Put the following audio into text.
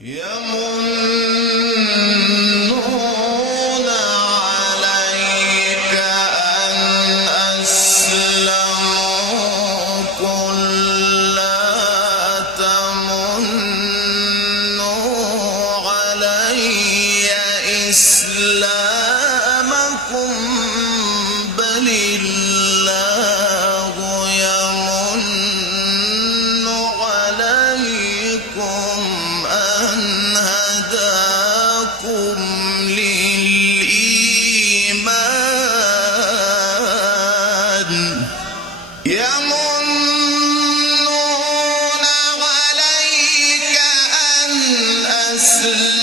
يمنون عليك أن أسلموا قل لا تمنوا علي إسلامكم بل الله يمن عليكم أن هداكم للإيمان يمنون عليك أن أسلموا